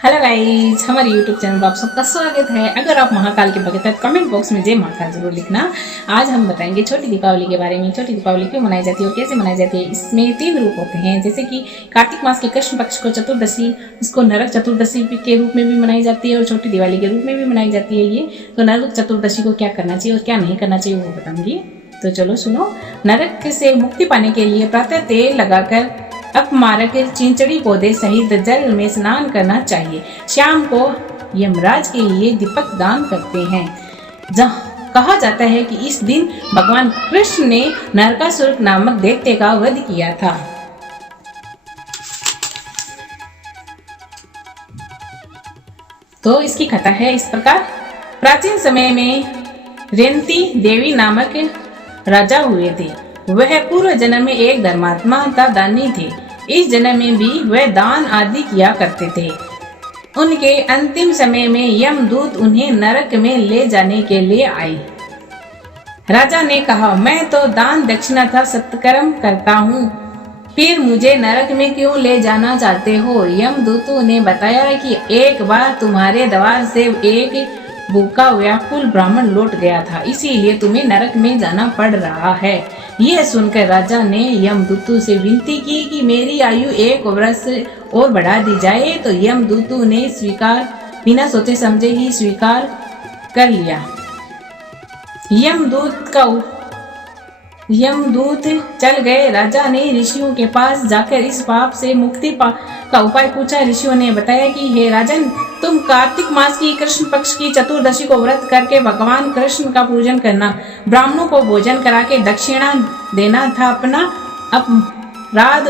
Hello guys, हमारे YouTube channel पर आप सबका स्वागत है। अगर आप महाकाल के भक्त हैं तो कमेंट बॉक्स में जय महाकाल जरूर लिखना। आज हम बताएंगे छोटी दीपावली के बारे में। छोटी दीपावली क्यों मनाई जाती है और कैसे मनाई जाती है। इसमें 3 रूप होते हैं, जैसे कि कार्तिक मास के कृष्ण पक्ष को चतुर्दशी, उसको नरक चतुर्दशी के रूप में भी मनाई जाती है और छोटी दिवाली के रूप में भी मनाई जाती है। ये तो नरक चतुर्दशी को क्या करना चाहिए और क्या नहीं करना चाहिए वो बताऊंगी। तो चलो सुनो। नरक से मुक्ति पाने के लिए प्रातः तेल लगाकर अपमारक चिंचड़ी पौधे सहित जल में स्नान करना चाहिए। शाम को यमराज के लिए दीपक दान करते हैं। जहाँ कहा जाता है कि इस दिन भगवान कृष्ण ने नरकासुर नामक दैत्य का वध किया था। तो इसकी कथा है इस प्रकार। प्राचीन समय में रेंती देवी नामक राजा हुए थे। वह पूर्व जन्म में एक धर्मात्मा तथा दानी थे। इस जन्म में भी वह दान आदि किया करते थे। उनके अंतिम समय में यमदूत उन्हें नरक में ले जाने के लिए आए। राजा ने कहा, मैं तो दान दक्षिणा था सत्कर्म करता हूँ, फिर मुझे नरक में क्यों ले जाना चाहते हो। यमदूतों ने बताया कि एक बार तुम्हारे द्वार से एक भूखा व्याकुल ब्राह्मण लौट गया था, इसीलिए तुम्हें नरक में जाना पड़ रहा है। यह सुनकर राजा ने यमदूतों से विनती की कि मेरी आयु 1 वर्ष और बढ़ा दी जाए। तो यमदूतों ने स्वीकार बिना सोचे समझे ही स्वीकार कर लिया। यमदूत चल गए। राजा ने ऋषियों के पास जाकर इस पाप से मुक्ति का उपाय पूछा। ऋषियों ने बताया कि हे राजन, तुम कार्तिक मास की कृष्ण पक्ष की चतुर्दशी को व्रत करके भगवान कृष्ण का पूजन करना, ब्राह्मणों को भोजन करा के दक्षिणा देना था, अपना अपराध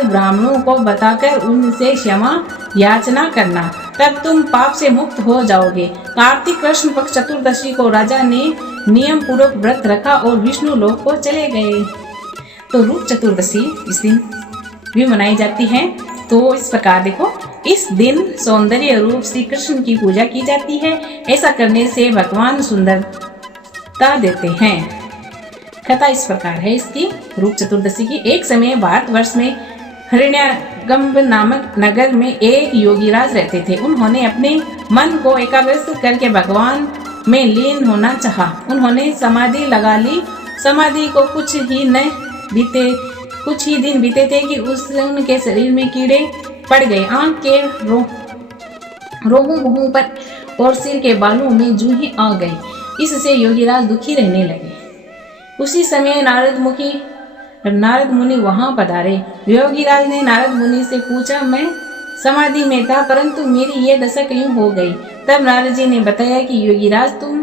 ब्राह्मणों को बताकर उनसे क्षमा याचना करना, तब तुम पाप से मुक्त हो जाओगे। कार्तिक कृष्ण पक्ष चतुर्दशी को राजा ने नियम पूर्वक व्रत रखा और विष्णु लोक को चले गए। तो रूप चतुर्दशी इस दिन भी मनाई जाती है। तो इस प्रकार देखो, इस दिन सौंदर्य रूप श्री कृष्ण की पूजा की जाती है। ऐसा करने से भगवान सुंदरता देते हैं। कथा इस प्रकार है इसकी रूप चतुर्दशी की। एक समय भारतवर्ष में हिरण्यागंब नामक नगर में एक योगीराज रहते थे। उन्होंने अपने मन को एकाग्रत करके भगवान में लीन होना चाहा। उन्होंने समाधि लगा ली। समाधि को कुछ ही दिन बीते थे कि उनके शरीर में कीड़े पड़ गए। आंख के रोगों पर और सिर के बालों में जूहें आ गई। इससे योगीराज दुखी रहने लगे। उसी समय नारद मुनि वहां पधारे। योगीराज ने नारद मुनि से पूछा, मैं समाधि में था परंतु मेरी ये दशा क्यों हो गई। तब नारद जी ने बताया कि योगीराज, तुम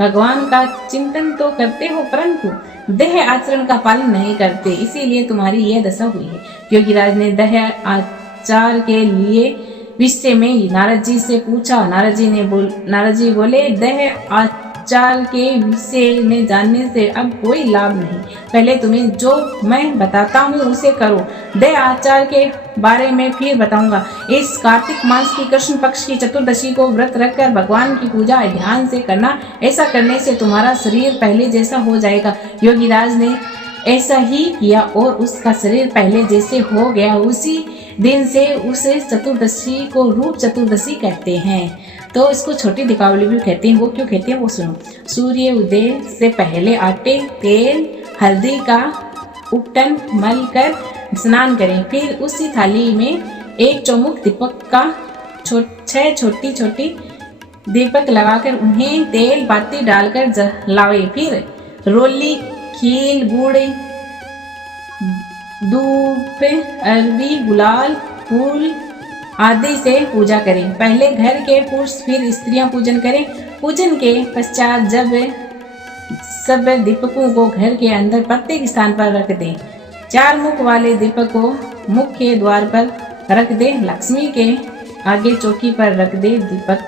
भगवान का चिंतन तो करते हो परंतु देह आचरण का पालन नहीं करते, इसीलिए तुम्हारी यह दशा हुई है। योगीराज ने देह आचार के लिए विषय में नारद जी से पूछा। नारद जी बोले, देह आचार के विषय में जानने से अब कोई लाभ नहीं। पहले तुम्हें जो मैं बताता हूँ उसे करो। देह आचार के बारे में फिर बताऊंगा। इस कार्तिक मास की कृष्ण पक्ष की चतुर्दशी को व्रत रखकर भगवान की पूजा ध्यान से करना। ऐसा करने से तुम्हारा शरीर पहले जैसा हो जाएगा। योगीराज ने ऐसा ही किया और उसका शरीर पहले जैसे हो गया। उसी दिन से उसे चतुर्दशी को रूप चतुर्दशी कहते हैं। तो इसको छोटी दीपावली भी कहते हैं। वो क्यों कहते हैं वो सुनो। सूर्य उदय से पहले आटे, तेल, हल्दी का उपटन मल कर स्नान करें। फिर उसी थाली में एक चौमुख दीपक का 6 छोटी दीपक लगाकर उन्हें तेल बाती डालकर जलावे। फिर रोली, खील, गुड़, धूप, अरबी, गुलाल, फूल आदि से पूजा करें। पहले घर के पुरुष फिर स्त्रियां पूजन करें। पूजन के पश्चात जब सब दीपकों को घर के अंदर प्रत्येक स्थान पर रख दें। 4 मुख वाले दीपक को मुख्य द्वार पर रख दे। लक्ष्मी के आगे चौकी पर रख दे। दीपक